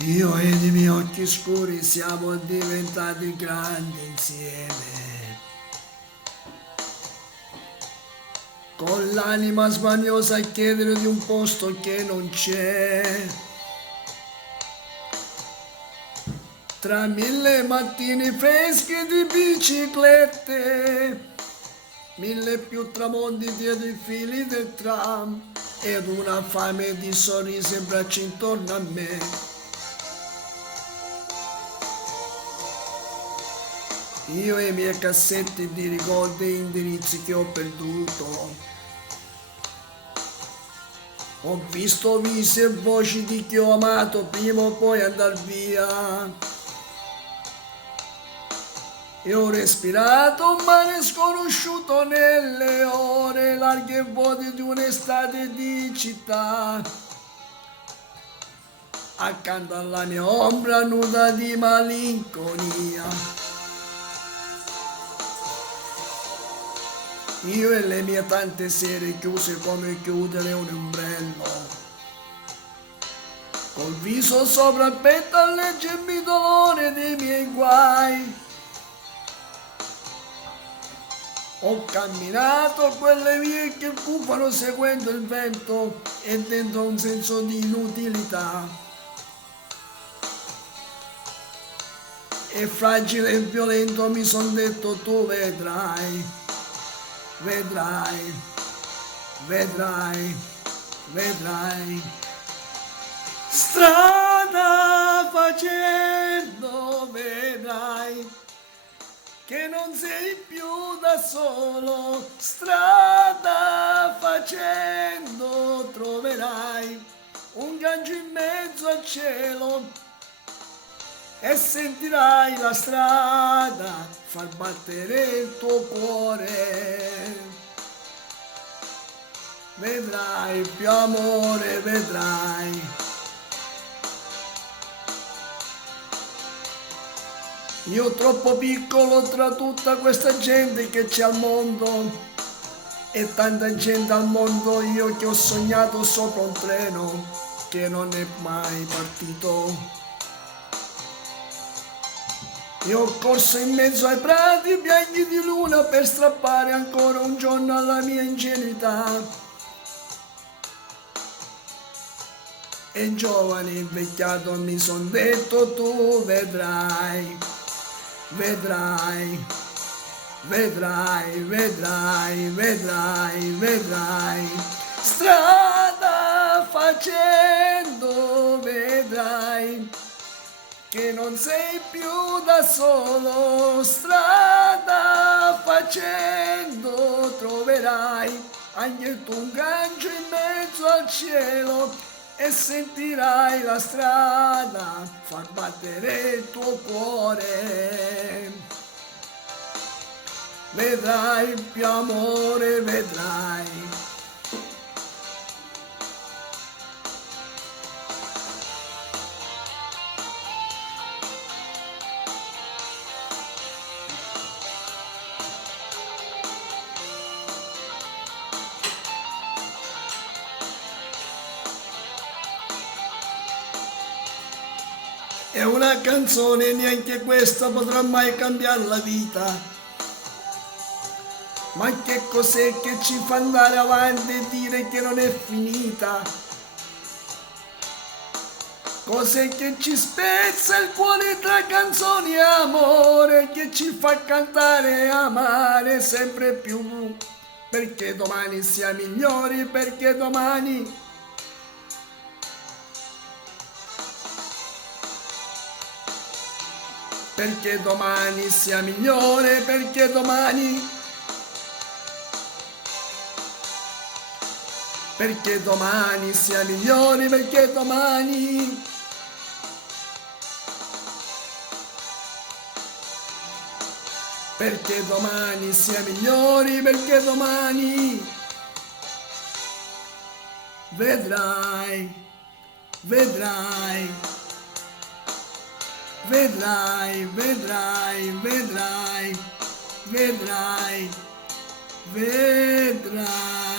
Io ed i miei occhi scuri siamo diventati grandi insieme. Con l'anima smaniosa a chiedere di un posto che non c'è. Tra mille mattini freschi di biciclette, mille più tramonti dietro i fili del tram ed una fame di sorrisi e braccia intorno a me. Io e i miei cassetti di ricordi e indirizzi che ho perduto. Ho visto visi e voci di chi ho amato prima o poi andar via. E ho respirato un mare sconosciuto nelle ore larghe e vuote di un'estate di città. Accanto alla mia ombra nuda di malinconia. Io e le mie tante sere chiuse come chiudere un ombrello. Col viso sopra il petto a leggermi il dolore dei miei guai. Ho camminato quelle vie che cufano seguendo il vento e dentro un senso di inutilità. E fragile e violento mi son detto tu vedrai. Vedrai, vedrai, vedrai. Strada facendo vedrai che non sei più da solo. Strada facendo troverai un gancio in mezzo al cielo e sentirai la strada far battere il tuo cuore. Vedrai più amore, vedrai. Io troppo piccolo tra tutta questa gente che c'è al mondo e tanta gente al mondo, io che ho sognato sopra un treno che non è mai partito. Io ho corso in mezzo ai prati bianchi di luna per strappare ancora un giorno alla mia ingenuità. E giovane invecchiato mi son detto tu vedrai, vedrai, vedrai, vedrai, vedrai, vedrai. Strada facendo vedrai che non sei più da solo. Strada facendo troverai anche tu un gancio in mezzo al cielo e sentirai la strada far battere il tuo cuore. Vedrai più amore, vedrai. E una canzone, neanche questa potrà mai cambiare la vita. Ma che cos'è che ci fa andare avanti e dire che non è finita? Cos'è che ci spezza il cuore tra canzoni e amore, che ci fa cantare e amare sempre più? Perché domani sia migliori, perché domani perché domani sia migliore, perché domani sia migliore, perché domani sia migliori, perché domani vedrai, vedrai, vedrai, vedrai, vedrai, vedrai, vedrai.